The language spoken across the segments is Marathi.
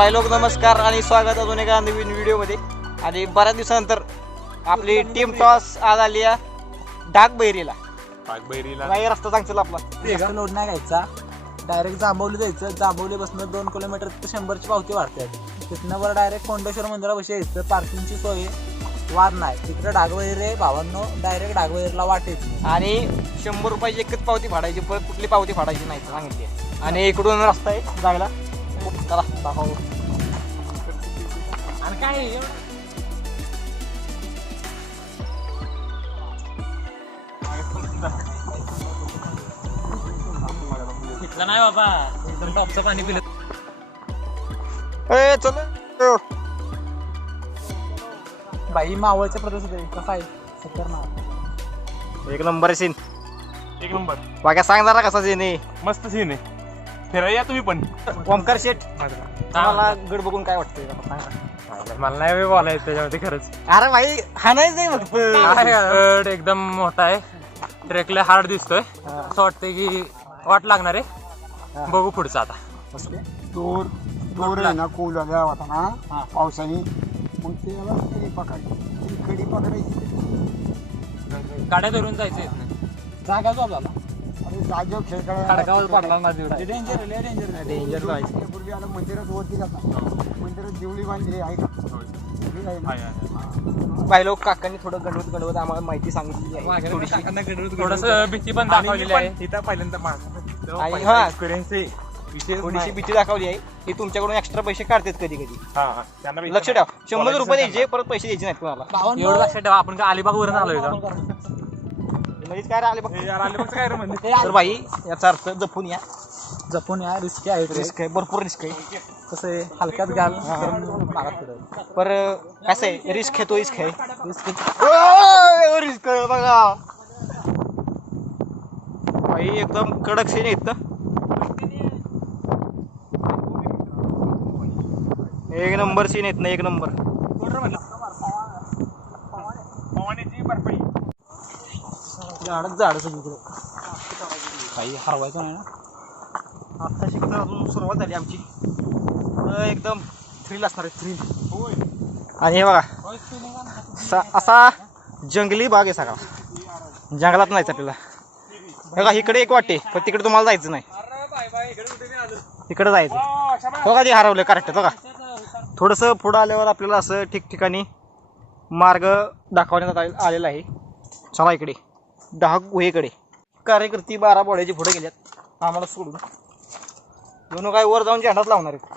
भाई लोक नमस्कार आणि स्वागत अजून एका नवीन व्हिडिओमध्ये. आणि बऱ्याच दिवसानंतर आपली टीम टॉस आज आली आहे डाक बैरीला पाकबैरीला नाही रस्ता चांगला आपला. जास्त लोड नाही घ्यायचा. डायरेक्ट जांभवली जायचं. जांभवली बसणं दोन किलोमीटर ते शंभरची पावती वाढते. तिथनं वर डायरेक्ट कोंडेश्वर मंदिरापाशी यायचं. पार्किंगची सोय. वाद नाही. तिकडे डागवैर आहे भावांनो. डायरेक्ट डागवैरला वाटेत आणि शंभर रुपयाची एकच पावती फाडायची. परत कुठली पावती फाडायची नाही सांगितली आणि इकडून रस्ता आहे जायला. चला दाखव आणि काय इथलं नाही बाबा एकदम टॉपचं पाणी पिलं ए चल बाई मावळच्या प्रदेशात आहे कसा आहे सत्तर नाव एक नंबर सीन एक नंबर बाकी सांग जरा कसा सीन आहे मस्त सीन आहे फिरायला या तुम्ही पण. ओमकार शेठ तुम्हाला गड बघून काय वाटतंय सांगा. मला नाही बे बोलायचं त्याच्यामध्ये खरंच. अरे भाई हा नाही फक्त गड एकदम मोठा आहे. ट्रेकला हार्ड दिसतोय. असं वाटतंय की वाट लागणार आहे. बघू पुढचं आता. दोर दोर आहे ना कोल आल्या होता. ना. पावसाने. मग ते याला कडी पकडायची. ती कडी पकडायची. गाड्या धरून जायचं. जागा जो आपल्याला खेळ खडकावर पडला ना तेवढा. डेंजर डेंजर डेंजर जायचं पूर्वी आता मंदिरात वरती जातात मंदिरात देवळी बांधली आहे का ठीक आहे ना? भाई लोक काकांनी थोडं गणवत गणवत आम्हाला माहिती सांगितली थोडस भीती पण दाखवलेली आहे इथं पहिल्यांदा हा. थोडीशी. भीती दाखवली आहे की तुमच्याकडून एक्स्ट्रा पैसे काढतात कधी कधी हा, हा. लक्ष ठेवा शंभर रुपये. द्यायचे परत पैसे द्यायचे नाहीत कोणाला एवढं लक्षात ठेवा आपण अलिबाग वरून आलोय का म्हणजे काय बघ. हे आले मग काय रे म्हणजे तर भाई याचा अर्थ जपून या. जपून या रिस्की आहे रिस्क आहे भरपूर रिस्क आहे. कसं आहे हलक्यात मागात पुढे. पर कसं आहे रिस्क आहे तो रिस्क आहे. रिस्क रिस्क आहे बघा. भाई एकदम कडक सीन आहेत ना एक नंबर सीन आहेत ना एक नंबर. झाडच झाड सगळीकडे काही हरवायचं नाही ना. आता शिकता अजून सुरुवात झाली आमची. एकदम थ्रिल असणार आहे थ्रिल आणि हे बघा असा असा जंगली बाग आहे सगळा. जंगलात नाही आपल्याला हे बघा इकडे एक वाटे पण तिकडे तुम्हाला जायचं नाही. तिकडे जायचं. हो का ते हरवलं करेक्ट बघा. थोडंसं पुढं आल्यावर आपल्याला असं ठिकठिकाणी मार्ग दाखवण्यात आले- आलेला आहे. चला इकडे. दहा गुहेकडे. कार्यकर्ती बारा बोड्याचे पुढे गेल्यात आम्हाला सोडून. दोन काय वर जाऊन झेंडाच लावणार आहेत.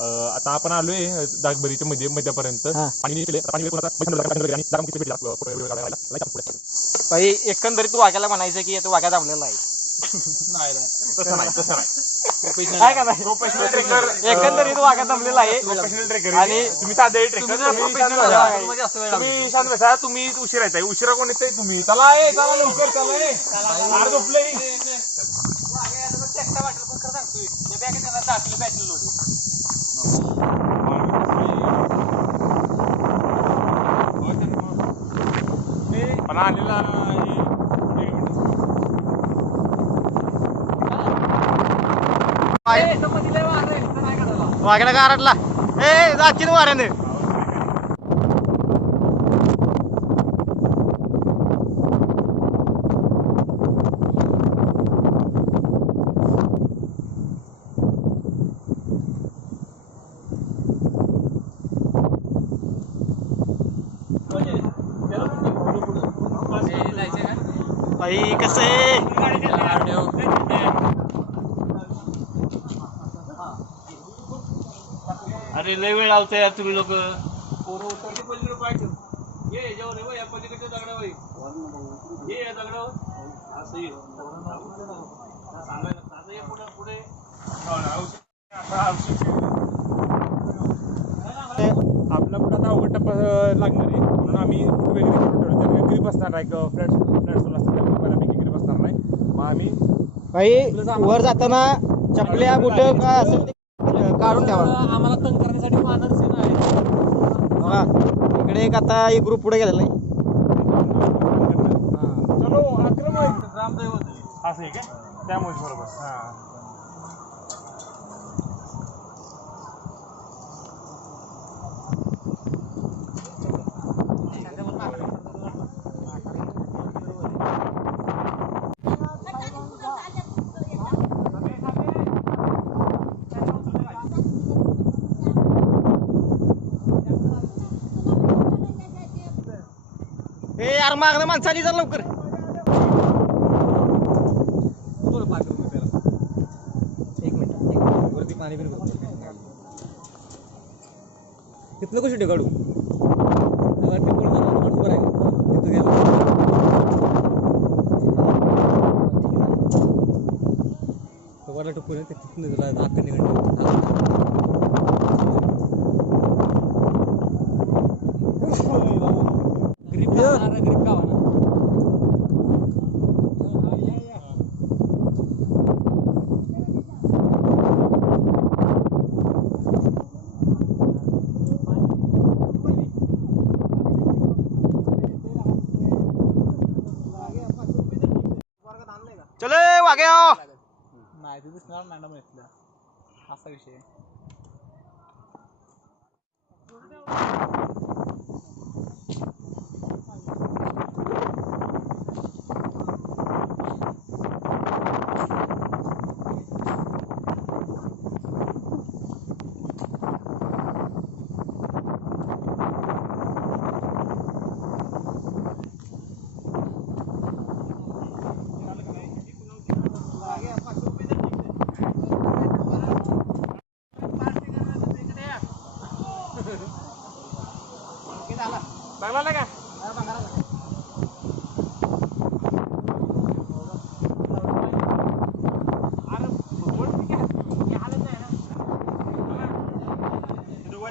अं, आता आपण आलोय दागबरीच्या मध्ये मध्यापर्यंत. हा. पाणी पैसे पाणी आणि किती भेटले, अं, पुढे- पुढे. एकंदरीत तू वाघ्याला म्हणायचं की तो वाघ्या दाबलेला आहे. तसं नाही तसं नाही. काय का नाही प्रोफेशनल ट्रेकर एकंदरीत दमलेला आहे. प्रोफेशनल ट्रेकर आणि तुम्ही साधे ट्रेकर तुम्ही जर तुम्ही professional शांत आहे. बसा. तुम्ही शांत बसा. तुम्ही उशिरा येताय उशिरा कोण येताय? तुम्ही. चला ए चला लवकर चला ए. झोपलंय पण आलेला हे- एक मिनिट. वाघ्याला गारटला ए जातील वाऱ्याने भाई कसं आहे अरे लय वेळ लावताय यार तुम्ही लोक. आपला कुठं आता अवघड टप्पा लागणार आहे. म्हणून आम्ही वेगळे ठरवलं ग्रीप असणार आहे फ्लॅट फ्लॅट सोल बऱ्यापैकी ग्रीप असणार नाही. मग आम्ही भाई वर जाताना चपल्या बुट काय असेल काढून ठेवा. आम्हाला तंग करण्यासाठी मानर सेना आहे. बघा इकडे एक आता एक ग्रुप पुढे गेलेला आहे. चलो आक्रमण. रामदेव असं आहे काय त्यामुळेच बरोबर. हां. ए यार मागणं माणसाली जर लवकर. एक मिनिट वरती पाणी बिन तिथलं कशी ढगाडू वरला वाटलं टुकून तिथून हात निघाल चले वागे नाही ते दिसणार नाही ना असा विषय आहे. चांगला नाही का अरे वरती काय? हे हालत नाही ना. इथं वर.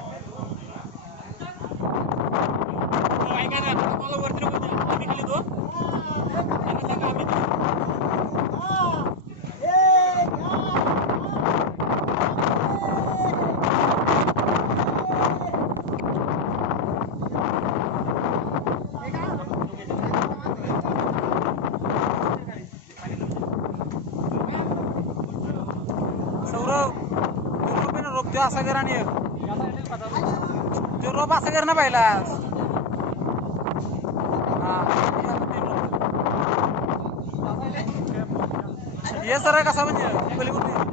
तुम्हाला ऐका ना, तुम्हाला वरती नको जाऊ. आम्ही खाली दोन. त्यांना सांगा आम्ही दोन. सौरभ तो रोप आहे ना रोप तो असा कर आणि तो रोप असं कर ना पहिला. हे. सर कसा म्हणजे?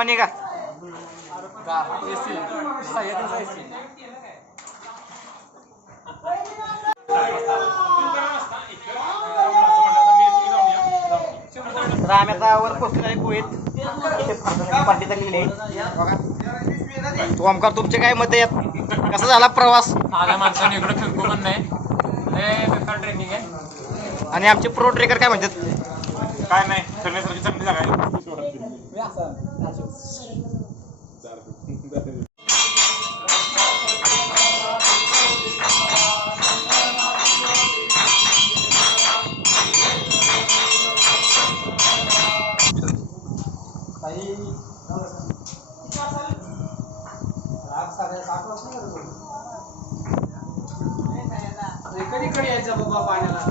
पाणी का आता वर लिहिले तू ओमकार तुमचे काय मत आहेत? कसा झाला प्रवास? साध्या माणसाने इकडे फिरकू पण नाही. ट्रेकिंग आहे. आणि आमचे प्रो ट्रेकर काय म्हणतात? काय नाही फिरण्यासारखी चांगली जागा आहे कधी यायचं बाबा पाण्याला.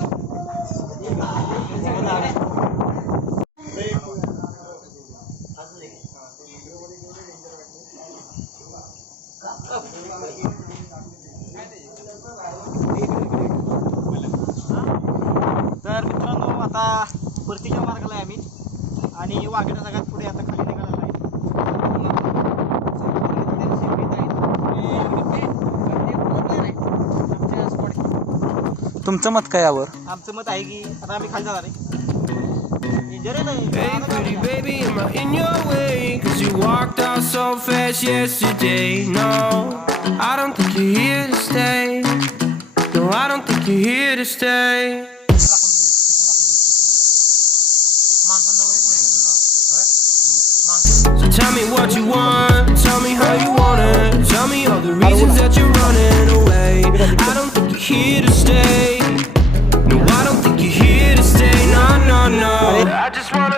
आता परतीच्या मार्गाला आहे आम्ही आणि वाघेला सगळ्यात पुढे आता खाली निघाला तुमचं मत काय यावर आमचं मत आहे की आता आम्ही खाली जाणार Pretty baby, am I in your way? Cause you walked out so fast yesterday. No, I don't think you're here to stay. No, I don't think you're here to stay. all the reasons that you're running away. I don't think you're here to stay. No, I don't think you're here to stay. No, no, no. I just want.